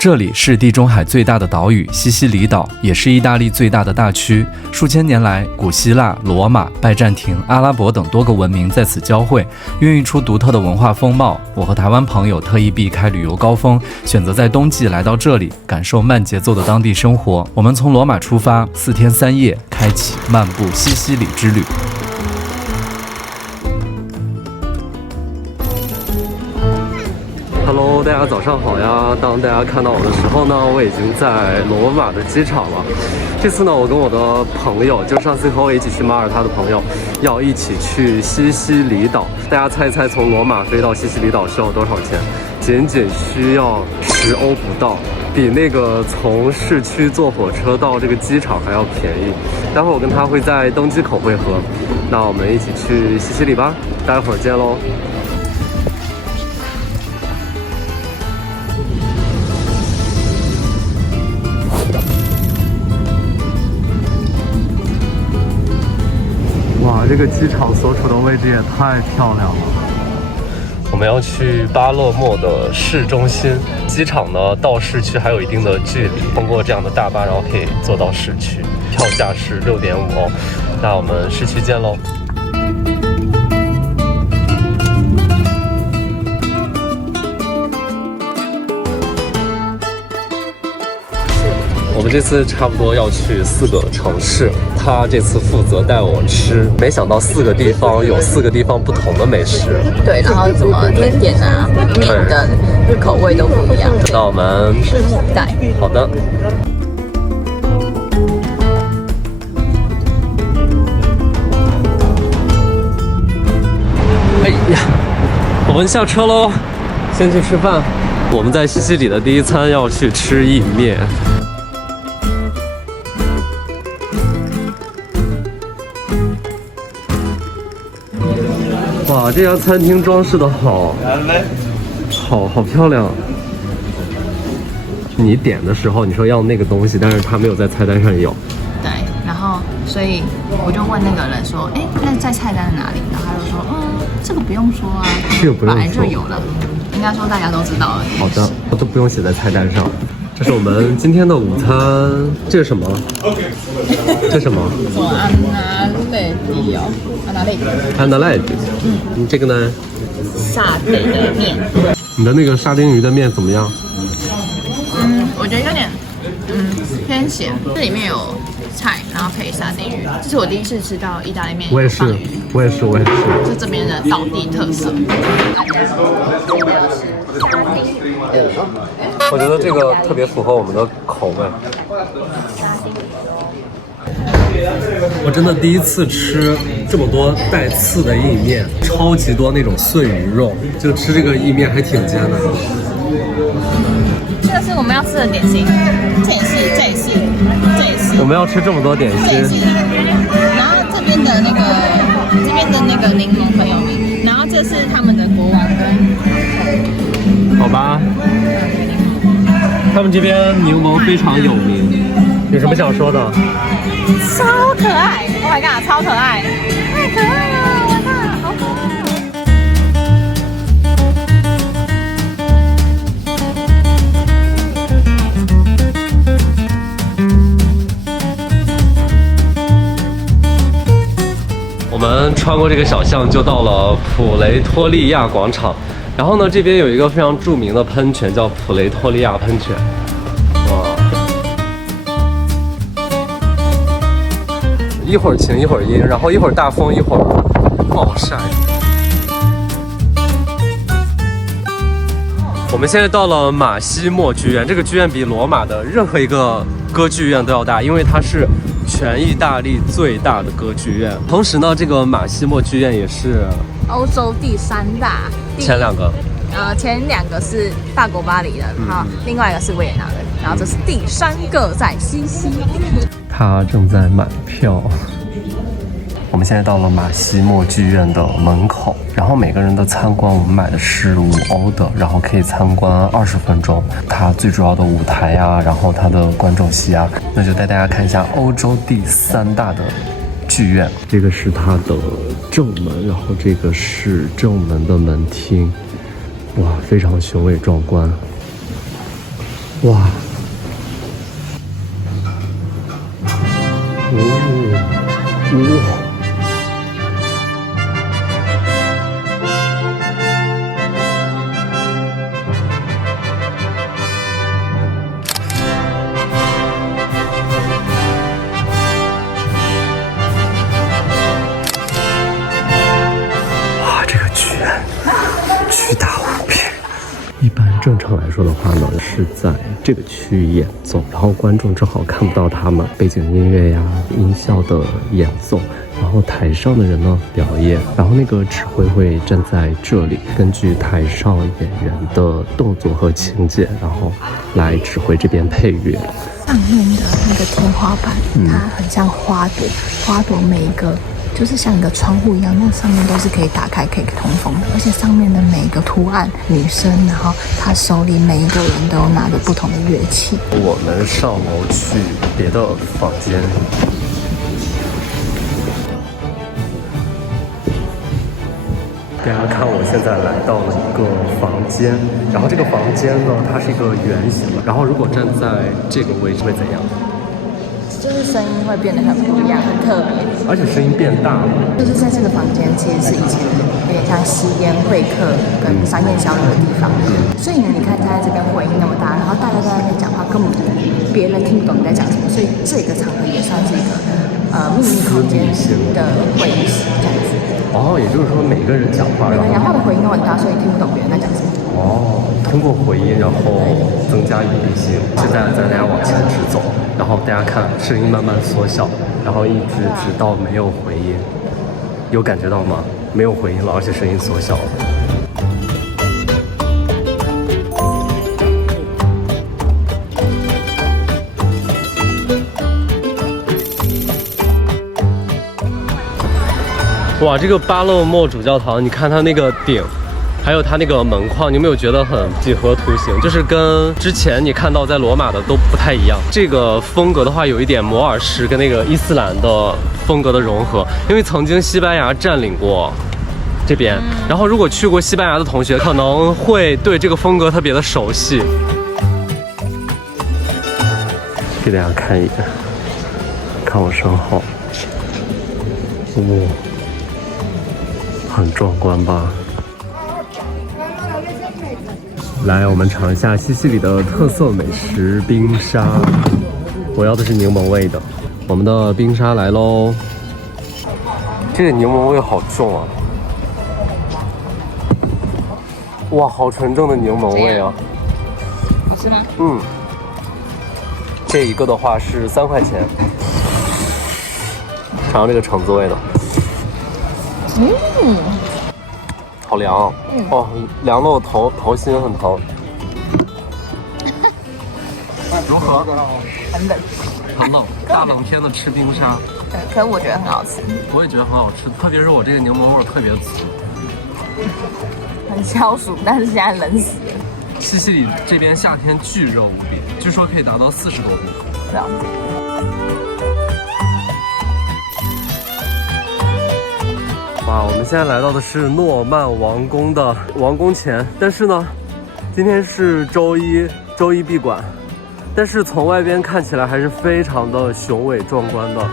这里是地中海最大的岛屿西西里岛，也是意大利最大的大区。数千年来，古希腊、罗马、拜占庭、阿拉伯等多个文明在此交汇，孕育出独特的文化风貌。我和台湾朋友特意避开旅游高峰，选择在冬季来到这里，感受慢节奏的当地生活。我们从罗马出发，4天3夜，开启漫步西西里之旅。Hello， 大家早上好呀！当大家看到我的时候呢，我已经在罗马的机场了。这次呢，我跟我的朋友，就上次和我一起去马耳他的朋友，要一起去西西里岛。大家猜一猜，从罗马飞到西西里岛需要多少钱？仅仅需要10欧不到，比那个从市区坐火车到这个机场还要便宜。待会儿我跟他会在登机口汇合，那我们一起去西西里吧，待会儿见喽。哇，这个机场所处的位置也太漂亮了。我们要去巴勒莫的市中心，机场呢到市区还有一定的距离，通过这样的大巴，然后可以坐到市区，票价是6.5欧。那我们市区见喽。我们这次差不多要去4个城市，他这次负责带我吃，没想到4个地方有4个地方不同的美食。对，然后什么甜点啊、面的口味都不一样。那我们拭目以待。好的。哎呀，我们下车喽，先去吃饭。我们在西西里的第一餐要去吃意面。哇，这家餐厅装饰的好漂亮。你点的时候你说要那个东西，但是他没有在菜单上有。对，然后所以我就问那个人说，哎，那在菜单哪里？然后他就说，这个不用说啊，这个不用说，本来就有了，应该说大家都知道了。好的，我都不用写在菜单上。这是我们今天的午餐，这是什么？这是什么？什么安娜雷迪哦，安娜雷迪。你这个呢？沙丁的面。你的那个沙丁鱼的面怎么样？我觉得有点偏咸，这里面有菜，然后配沙丁鱼，这是我第一次吃到意大利面我也是，是这边的道地特色。我觉得这个特别符合我们的口味。我真的第一次吃这么多带刺的意面，超级多那种碎鱼肉，就吃这个意面还挺艰难的。这个是我们要吃的点心，这也是。我们要吃这么多点心。然后这边的那个柠檬很有名，然后这是他们的国王跟。好吧。他们这边柠檬非常有名，有什么想说的？超可爱 ！Oh my god， 超可爱，太可爱了！我靠，好可爱我们穿过这个小巷就到了普雷托利亚广场，然后呢，这边有一个非常著名的喷泉叫普雷托利亚喷泉。哇！一会儿晴一会儿阴，然后一会儿大风一会儿暴晒。我们现在到了马西莫剧院，这个剧院比罗马的任何一个歌剧院都要大，因为它是全意大利最大的歌剧院。同时呢，这个马西莫剧院也是欧洲第3大。前2个。前2个是法国巴黎的，然后另外一个是维也纳的，然后这是第3个在西西里。它正在买票。我们现在到了马西莫剧院的门口，然后每个人的参观我们买的是5欧的，然后可以参观20分钟。它最主要的舞台啊，然后它的观众席啊，那就带大家看一下欧洲第3大的剧院。这个是它的正门，然后这个是正门的门厅。哇，非常雄伟壮观。哇！哇，这个剧院巨大无比。一般正常来说的话呢，是在这个区域演奏，然后观众正好看不到他们背景音乐呀、音效的演奏，然后台上的人呢表演，然后那个指挥会站在这里，根据台上演员的动作和情节，然后来指挥这边配乐。上面的那个天花板，它很像花朵，花朵每一个就是像一个窗户一样，那上面都是可以打开、可以通风的，而且上面的每一个图案，女生，然后她手里每一个人都有拿着不同的乐器。我们上楼去别的房间。大家看，我现在来到了一个房间，然后这个房间呢，它是一个圆形的，然后如果站在这个位置会怎样？就是声音会变得很不一样，很特别，而且声音变大了。就是在这个房间，其实是以前有点像吸烟会客跟商业交流的地方，所以呢，你看他在这边回音那么大，然后大家在那边讲话，根本别人听不懂你在讲什么，所以这个场合也算是一个秘密空间的会议室这样子。哦，也就是说每个人讲话，每个人讲话的回音都很大，所以听不懂别人在讲什么。哦，通过回音然后增加隐蔽性。现在大家往前直走，然后大家看声音慢慢缩小，然后一直直到没有回音，有感觉到吗？没有回音了，而且声音缩小了。哇，这个巴勒莫主教堂，你看它那个顶，还有它那个门框，你有没有觉得很几何图形？就是跟之前你看到在罗马的都不太一样。这个风格的话，有一点摩尔式跟那个伊斯兰的风格的融合。因为曾经西班牙占领过这边，然后如果去过西班牙的同学，可能会对这个风格特别的熟悉。给大家看一眼，看我身后，哇。很壮观吧？来，我们尝一下西西里的特色美食冰沙。我要的是柠檬味的。我们的冰沙来喽！这个柠檬味好重啊！哇，好纯正的柠檬味啊！好吃吗？嗯。这一个的话是3块钱。尝尝这个橙子味的。好凉，哦，凉的我头心很疼。如何？很冷，很冷，大冷天的吃冰沙。对，可是我觉得很好吃。我也觉得很好吃，特别是我这个柠檬味特别足，很消暑，但是现在冷死了。西西里这边夏天巨热无比，据说可以达到40多度。对啊。哇，我们现在来到的是诺曼王宫的王宫前，但是呢，今天是周一闭馆，但是从外边看起来还是非常的雄伟壮观的。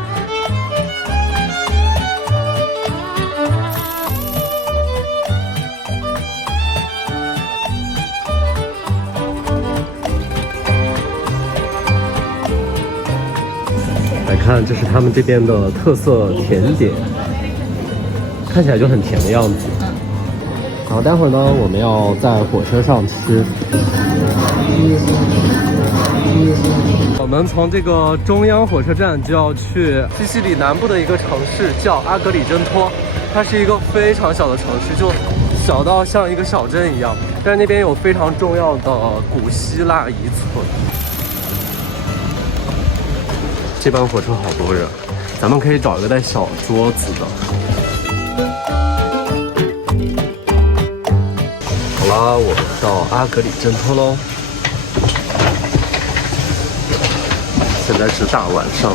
来看，这是他们这边的特色甜点。看起来就很甜的样子。然后待会儿呢，我们要在火车上吃。我们从这个中央火车站就要去西西里南部的一个城市，叫阿格里真托。它是一个非常小的城市，就小到像一个小镇一样。但是那边有非常重要的古希腊遗存。这班火车好多人，咱们可以找一个带小桌子的。好啦，我们到阿格里真托喽。现在是大晚上，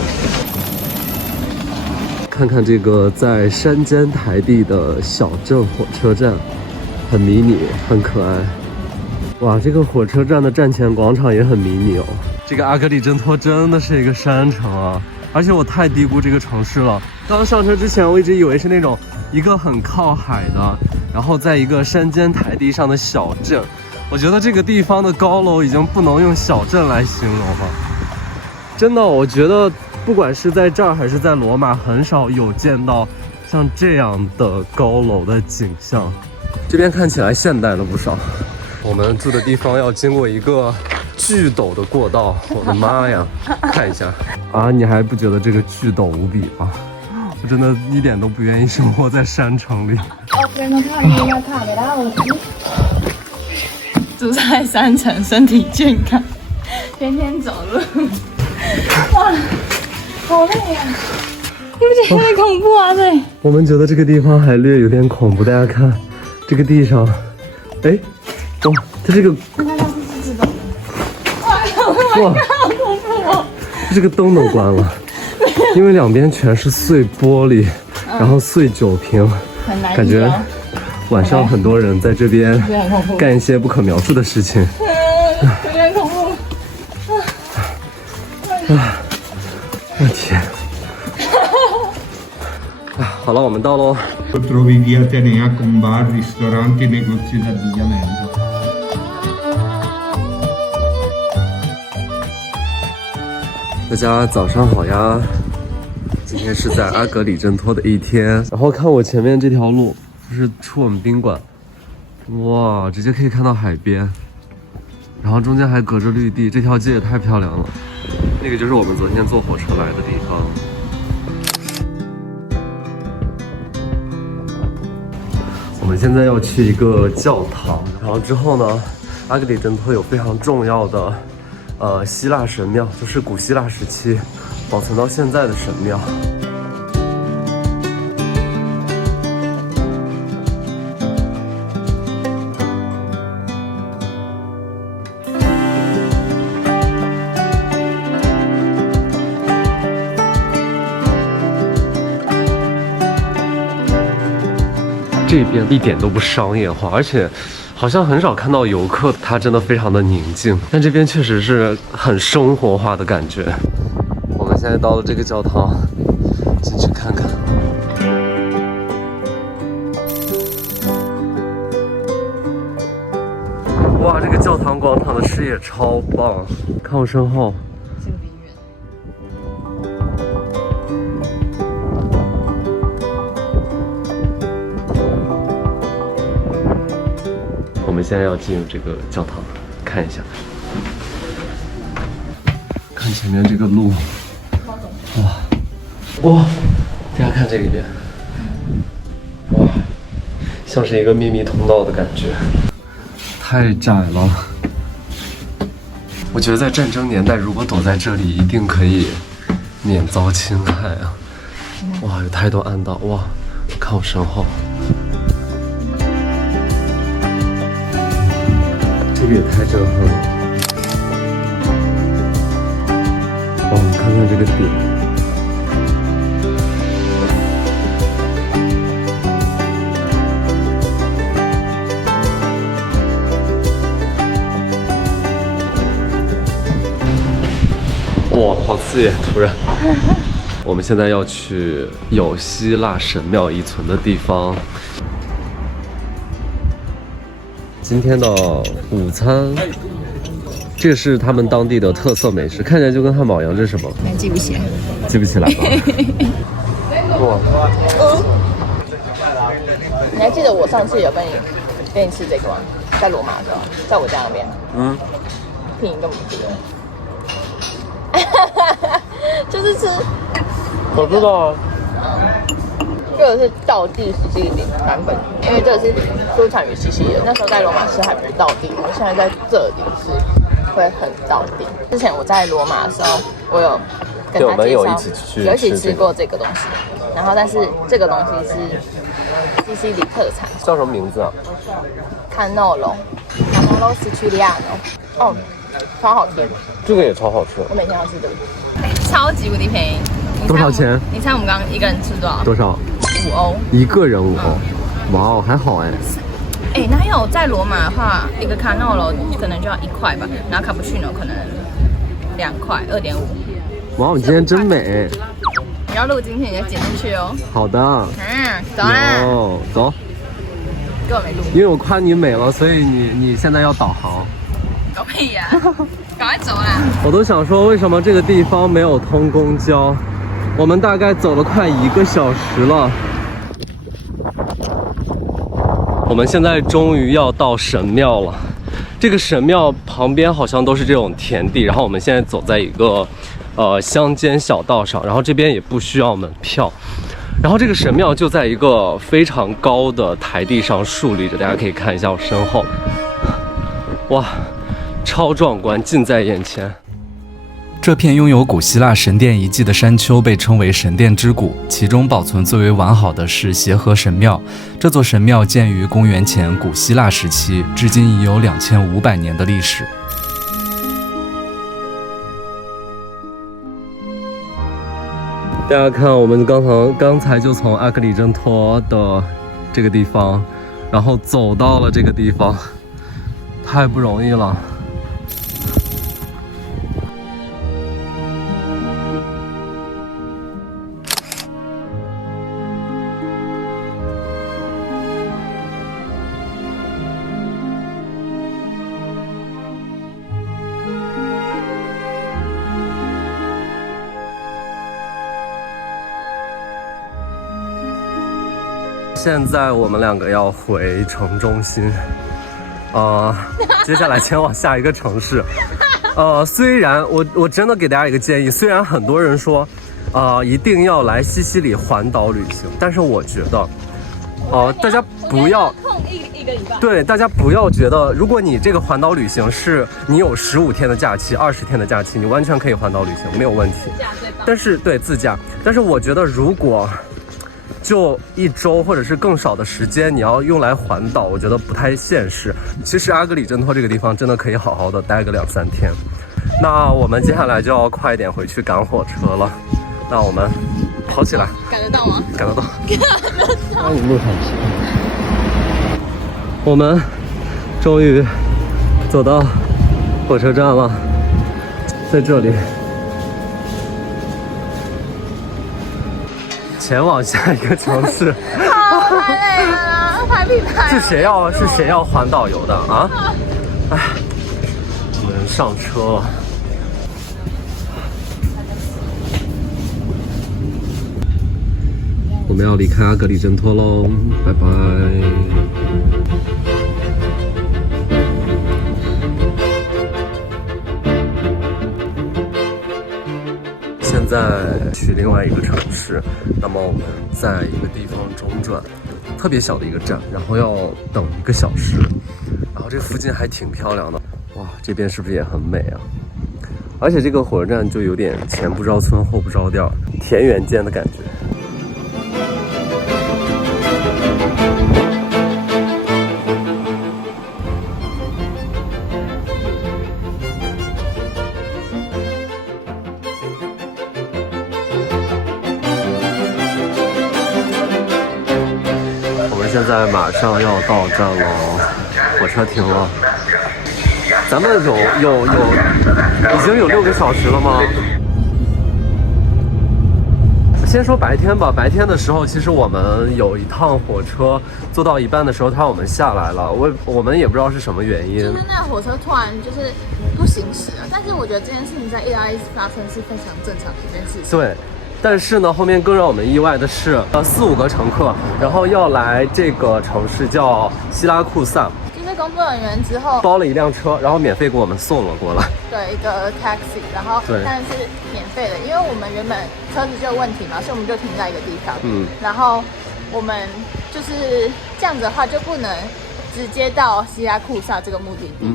看看这个在山间台地的小镇火车站，很迷你，很可爱。哇，这个火车站的站前广场也很迷你哦。这个阿格里真托真的是一个山城啊，而且我太低估这个城市了。刚上车之前，我一直以为是那种一个很靠海的，然后在一个山间台地上的小镇。我觉得这个地方的高楼已经不能用小镇来形容了。真的，我觉得不管是在这儿还是在罗马，很少有见到像这样的高楼的景象。这边看起来现代了不少。我们住的地方要经过一个巨陡的过道，我的妈呀！看一下啊，你还不觉得这个巨陡无比吗？我真的一点都不愿意生活在山城里。住在山城，身体健康，天天走路。哇，好累啊！你不觉得很恐怖啊？对。我们觉得这个地方还略有点恐怖，大家看这个地上，哎。哇，它这个，你看它是自动的。哇，好恐怖哦！这个灯都关了，因为两边全是碎玻璃，然后碎酒瓶，很难感觉晚上很多人在这边干一些不可描述的事情。有点恐怖。我天！好了，我们到喽。Trovi via Atenea con bar, ristoranti e negozi d'abbigliamento. 大家早上好呀！今天是在阿格里真托的一天，然后看我前面这条路，就是出我们宾馆，哇，直接可以看到海边，然后中间还隔着绿地，这条街也太漂亮了。那个就是我们昨天坐火车来的地方。我们现在要去一个教堂，然后之后呢，阿格里真托有非常重要的。希腊神庙，就是古希腊时期保存到现在的神庙。这边一点都不商业化，而且好像很少看到游客，它真的非常的宁静。但这边确实是很生活化的感觉。我们现在到了这个教堂，进去看看。哇，这个教堂广场的视野超棒！看我身后。我们现在要进入这个教堂，看一下，看前面这个路，哇，大家看这边，哇，像是一个秘密通道的感觉，太窄了。我觉得在战争年代，如果躲在这里，一定可以免遭侵害啊！哇，有太多暗道，哇，看我身后。这个也太震撼了！哇，你看看这个顶，哇，好刺眼！突然，我们现在要去有希腊神庙遗存的地方。今天的午餐，这个是他们当地的特色美食，看起来就跟汉堡一样。这是什么？还记不起来，记不起来吧？哇！你还记得我上次有跟你吃这个吗？在罗马的时候，在我家那边。嗯。屁，你根本不记得。就是吃。我知道啊。这个是道地西西里版本，因为这个是出产于西西里的。那时候在罗马吃还不是道地，我现在在这里是会很道地。之前我在罗马的时候，我有跟他介绍，有一起吃过这个东西。然后，但是这个东西是西西里特产，叫什么名字啊？Cannolo Siciliano。哦，超好吃。这个也超好吃，我每天要吃这个，超级无敌便宜。多少钱？你猜我们刚刚一个人吃多少？多少？5欧，一个人5欧。哇哦，还好哎。哎，那有在罗马的话，一个卡诺罗可能就要1块吧，然后卡布奇诺可能2块，2.5。哇，你今天真美。你要录进去，你就剪进去哦。好的。走啦。哦，走。根本没录。因为我夸你美了，所以你现在要导航。搞屁呀！赶快走啦！我都想说，为什么这个地方没有通公交？我们大概走了快1个小时了。我们现在终于要到神庙了。这个神庙旁边好像都是这种田地，然后我们现在走在一个乡间小道上，然后这边也不需要门票。然后这个神庙就在一个非常高的台地上竖立着，大家可以看一下我身后，哇，超壮观，近在眼前。这片拥有古希腊神殿遗迹的山丘被称为神殿之谷，其中保存最为完好的是协和神庙。这座神庙建于公元前古希腊时期，至今已有2500年的历史。大家看，我们刚才就从阿克里真托的这个地方，然后走到了这个地方，太不容易了。现在我们2个要回城中心，接下来前往下一个城市。虽然我真的给大家一个建议，虽然很多人说，一定要来西西里环岛旅行，但是我觉得，大家不要一个礼拜，对，大家不要觉得，如果你这个环岛旅行是你有15天的假期、20天的假期，你完全可以环岛旅行，没有问题。但是对自驾，但是我觉得如果就1周或者是更少的时间，你要用来环岛，我觉得不太现实。其实阿格里真托这个地方真的可以好好的待个2-3天。那我们接下来就要快点回去赶火车了。那我们跑起来，赶得到吗？赶得到。欢迎路上去。我们终于走到火车站了，在这里。前往下一个城市。好，太累了啦，拍屁拍。是谁要环岛游的啊？哎，我们上车了。我们要离开阿格里真托喽，拜拜。现在去另外一个城市，那么我们在一个地方中转，特别小的一个站，然后要等1个小时，然后这附近还挺漂亮的，哇，这边是不是也很美啊？而且这个火车站就有点前不着村后不着店，田园间的感觉。现在马上要到站了，火车停了。咱们已经有6个小时了吗？先说白天吧，白天的时候，其实我们有一趟火车坐到一半的时候，它让我们下来了，我们也不知道是什么原因。就是那火车突然就是不行驶了，但是我觉得这件事情在意大利发生是非常正常的一件事情。对。但是呢，后面更让我们意外的是，4-5个乘客，然后要来这个城市叫希拉库萨，就是工作人员之后包了一辆车，然后免费给我们送了过来。对，一个 taxi， 然后但是免费的，因为我们原本车子就有问题嘛，所以我们就停在一个地方。然后我们就是这样子的话，就不能直接到希拉库萨这个目的地。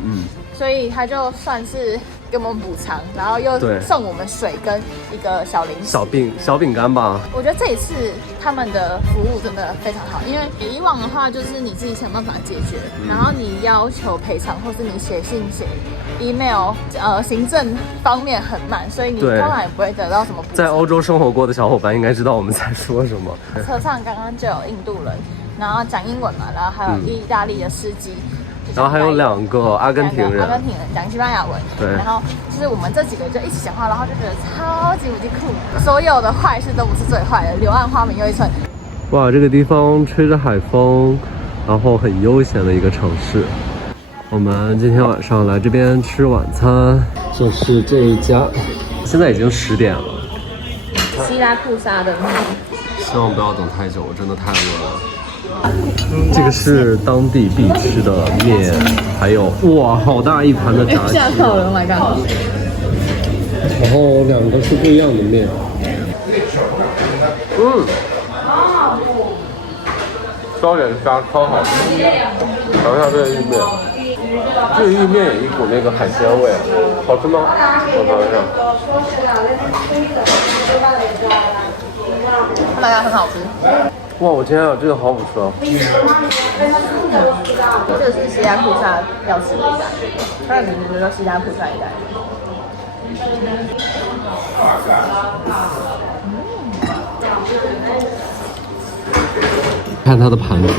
所以他就算是给我们补偿，然后又送我们水跟一个小零食、小饼干吧。我觉得这一次他们的服务真的非常好，因为以往的话就是你自己想办法解决，然后你要求赔偿或是你写信写 email， 行政方面很慢，所以你通常也不会得到什么补偿。在欧洲生活过的小伙伴应该知道我们在说什么。车上刚刚就有印度人然后讲英文嘛，然后还有意大利的司机。然后还有2个阿根廷人讲西班牙文，对。然后就是我们这几个就一起讲话，然后就觉得超级无敌酷。所有的坏事都不是最坏的，柳暗花明又一村。哇，这个地方吹着海风，然后很悠闲的一个城市。我们今天晚上来这边吃晚餐，就是这一家。现在已经10点了。希拉库萨的面，希望不要等太久，我真的太饿了。这个是当地必吃的面，还有哇，好大一盘的炸鸡，吓到了 ，Oh my god！ 然后2个是不一样的面，烧点虾超好吃。尝一下这个意面，这个意面有一股那个海鲜味，好吃吗？我尝一下。Oh my god， 很好吃。哇，我天啊，这个好好吃啊！这个是希拉库萨要吃的意大利，它的名字就叫希拉库萨意大利。看它的盘子，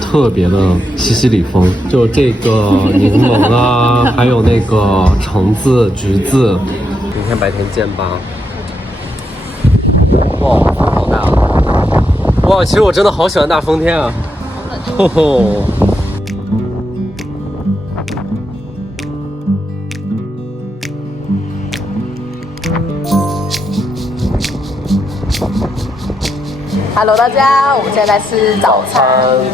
特别的西西里风，就这个柠檬啊，还有那个橙子、橘子。明天白天见吧。哇，风好大！哇，其实我真的好喜欢大风天啊！吼吼。Hello， 大家，我们现在在吃早餐。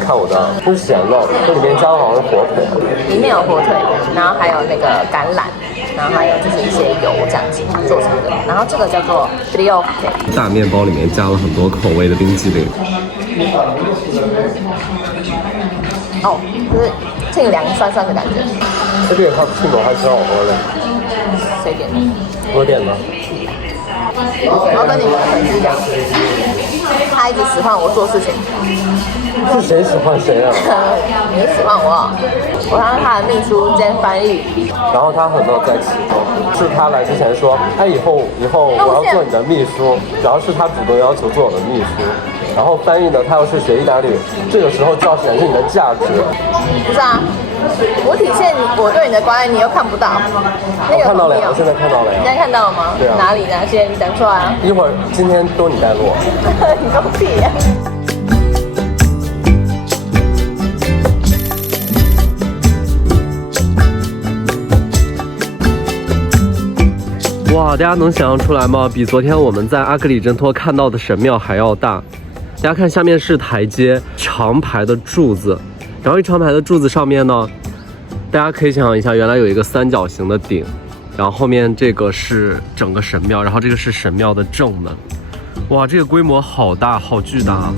看我的，不是咸肉，这里面加的好像是火腿，里面有火腿，然后还有那个橄榄，然后还有就是一些油这样子做成的。然后这个叫做 brioche。大面包里面加了很多口味的冰淇淋。哦，就是清凉酸酸的感觉。这个卡布奇诺还挺好喝的。谁点的？我点的。我要跟你们的粉丝讲，他一直使唤我做事情。是谁使唤谁啊？你是使唤我，我当他的秘书兼翻译。然后他很乐在其中，是他来之前说，哎，以后我要做你的秘书，然后是他主动要求做我的秘书。然后翻译呢，他又是学意大利，这个时候就要显示你的价值。不是啊，我体现我对你的关爱，你又看不到。我看到了呀，我现在看到了呀。你现在看到了吗？对啊。哪里呢？现在你等出来啊。一会儿今天都你带路。你个屁呀！哇，大家能想象出来吗？比昨天我们在阿格里真托看到的神庙还要大。大家看，下面是台阶，长排的柱子，然后一长排的柱子上面呢，大家可以想象一下，原来有一个三角形的顶，然后后面这个是整个神庙，然后这个是神庙的正门。哇，这个规模好大，好巨大。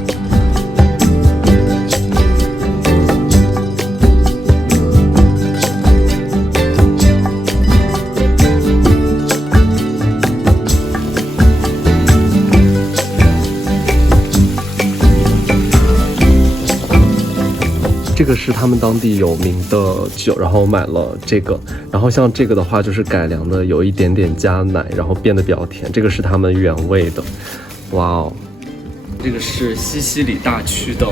这个是他们当地有名的酒，然后买了这个，然后像这个的话就是改良的，有一点点加奶，然后变得比较甜。这个是他们原味的，哇哦！这个是西西里大区的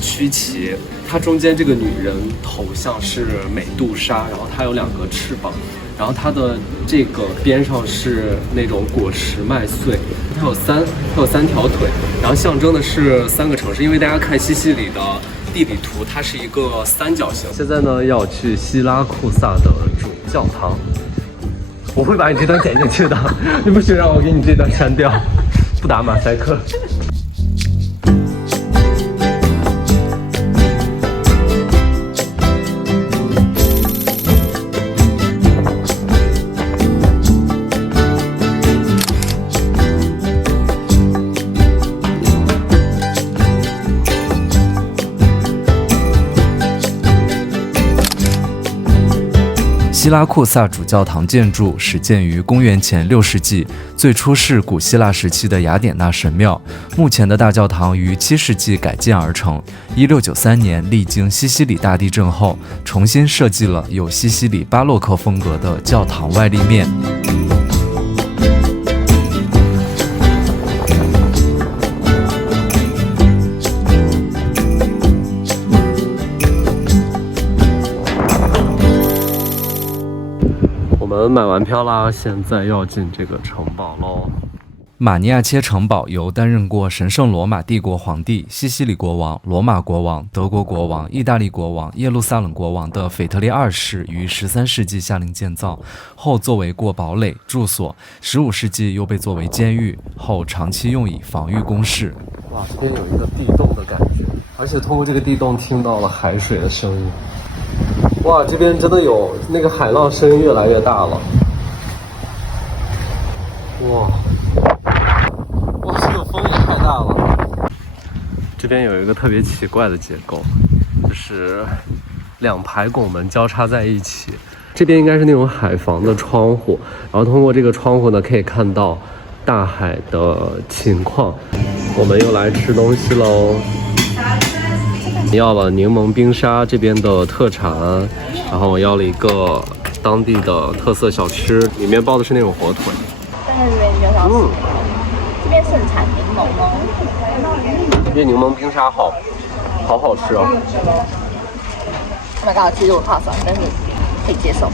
区旗，它中间这个女人头像是美杜莎，然后它有2个翅膀，然后它的这个边上是那种果实麦穗，它有3条腿，然后象征的是3个城市，因为大家看西西里的地理图，它是一个三角形。现在呢，要去希拉库萨的主教堂。我会把你这段剪进去的，你不许让我给你这段删掉，不打马赛克。希拉库萨主教堂建筑始建于公元前6世纪，最初是古希腊时期的雅典娜神庙。目前的大教堂于7世纪改建而成。1693年，历经西西里大地震后，重新设计了有西西里巴洛克风格的教堂外立面。们买完票啦，现在要进这个城堡喽。马尼亚切城堡由担任过神圣罗马帝国皇帝、西西里国王、罗马国王、德国国王、意大利国王、耶路撒冷国王的腓特烈二世于13世纪下令建造，后作为过堡垒住所，15世纪又被作为监狱，后长期用以防御工事。哇，这边有一个地洞的感觉，而且通过这个地洞听到了海水的声音。哇，这边真的有那个海浪声越来越大了。哇，这个风也太大了。这边有一个特别奇怪的结构，就是2排拱门交叉在一起。这边应该是那种海防的窗户，然后通过这个窗户呢，可以看到大海的情况。我们又来吃东西喽。要了柠檬冰沙这边的特产，然后我要了一个当地的特色小吃，里面包的是那种火腿。但是这边比较少这边盛产柠檬哦。这边柠檬冰沙好好吃哦。Oh my god， 其实我怕酸，但是可以接受。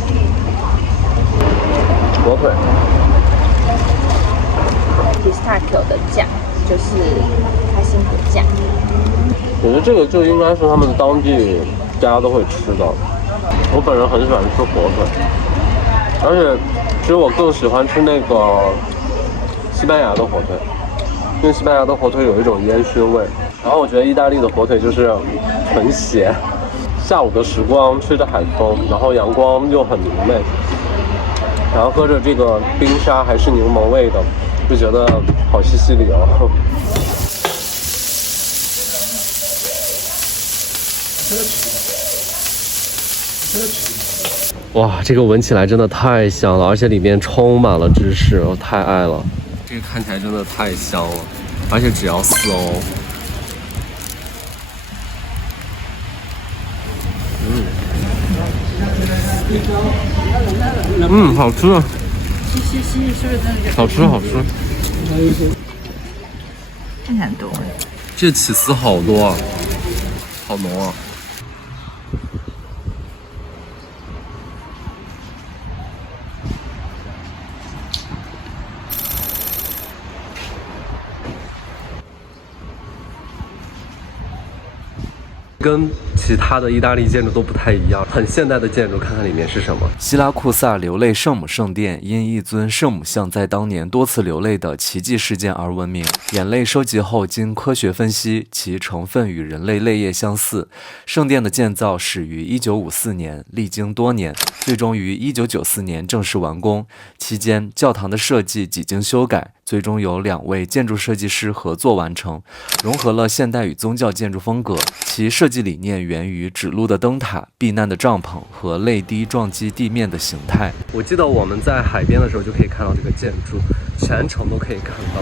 火腿。pistachio 的酱就是开心果酱。我觉得这个就应该是他们当地大家都会吃的。我本人很喜欢吃火腿，而且其实我更喜欢吃那个西班牙的火腿，因为西班牙的火腿有一种烟熏味。然后我觉得意大利的火腿就是纯咸。下午的时光吹着海风，然后阳光又很明媚，然后喝着这个冰沙还是柠檬味的，就觉得好西西里哦。哇，这个闻起来真的太香了，而且里面充满了芝士，我太爱了。这个看起来真的太香了，而且只要4欧。好吃啊！好吃好吃。看起来很多。这起司好多啊，好浓啊！跟其他的意大利建筑都不太一样，很现代的建筑，看看里面是什么。希拉库萨流泪圣母圣殿因一尊圣母像在当年多次流泪的奇迹事件而闻名。眼泪收集后经科学分析，其成分与人类泪液相似。圣殿的建造始于1954年，历经多年，最终于1994年正式完工。期间，教堂的设计几经修改，最终由2位建筑设计师合作完成，融合了现代与宗教建筑风格。其设计理念源于指路的灯塔、避难的帐篷和泪滴撞击地面的形态。我记得我们在海边的时候就可以看到这个建筑，全程都可以看到。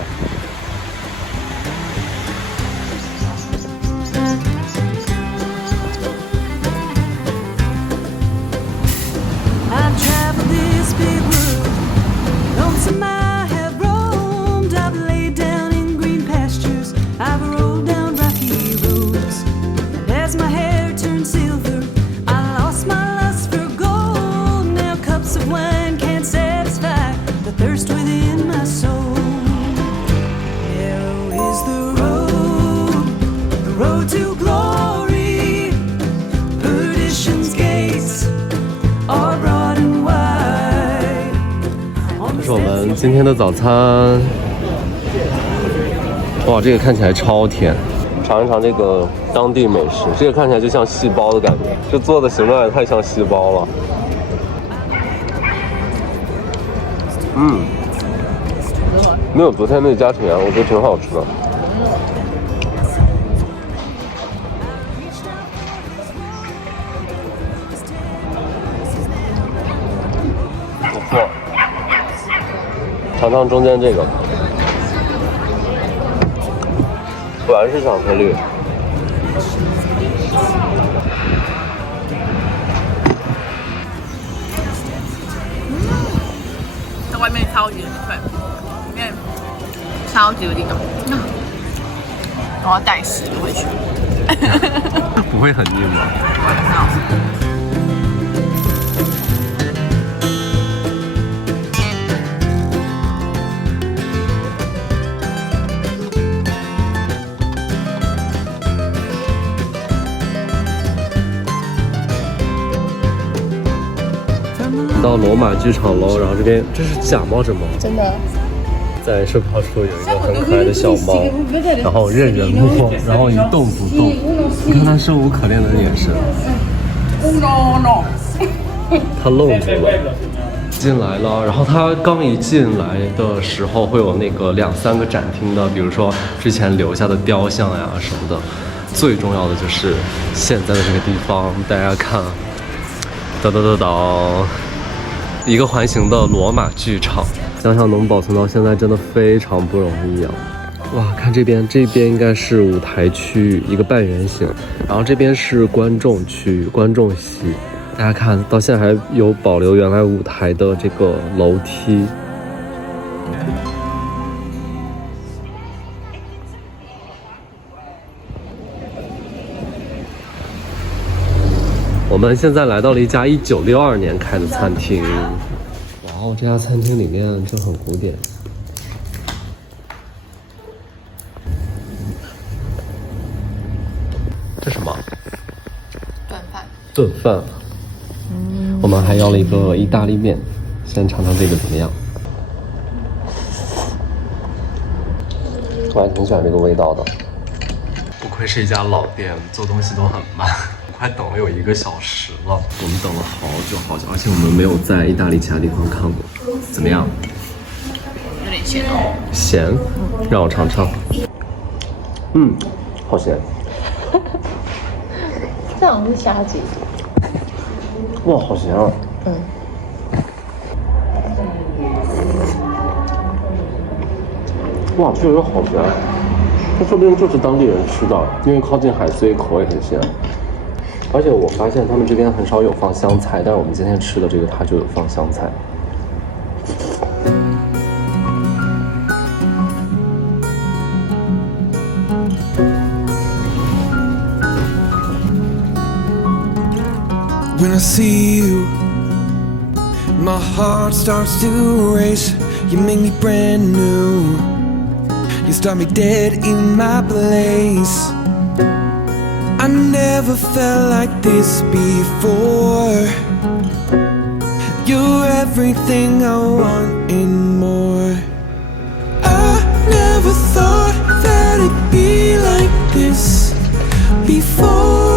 我们今天的早餐，哇，这个看起来超甜，尝一尝这个当地美食。这个看起来就像细胞的感觉，这做的形状也太像细胞了。没有昨天那家甜，我觉得挺好吃的。不错。尝尝中间这个，果然是巧克力。它外面超级脆，里面超级有力道。我要带10个回去。不会很腻吗？不会，很好吃。到罗马剧场喽。然后这边这是假猫真猫，真的。在售票处有一个很可爱的小猫，然后任人摸，然后一动不动。你看它生无可恋的眼神。它愣住了。进来了，然后它刚一进来的时候会有那个2、3个展厅的，比如说之前留下的雕像呀什么的。最重要的就是现在的这个地方，大家看，哒哒哒哒，一个环形的罗马剧场，想想能保存到现在真的非常不容易啊！哇，看这边应该是舞台区域，一个半圆形，然后这边是观众区、观众席。大家看到现在还有保留原来舞台的这个楼梯。我们现在来到了一家1962年开的餐厅。哇哦，这家餐厅里面就很古典。这什么？炖饭。我们还要了一个意大利面，先尝尝这个怎么样？我还挺喜欢这个味道的。不愧是一家老店，做东西都很慢，快等了有1个小时了。我们等了好久好久，而且我们没有在意大利其他地方看过。怎么样？有点咸哦。咸？让我尝尝。好咸。这好像是虾子。哇，好咸啊！哇，确实好咸。这说不定就是当地人吃的，因为靠近海，所以口味很咸。而且我发现他们这边很少有放香菜，但是我们今天吃的这个它就有放香菜。When I see you, my heart starts to race. You make me brand new. You stop me dead in my place. I never felt like this before. You're everything I want and more. I never thought that it'd be like this before.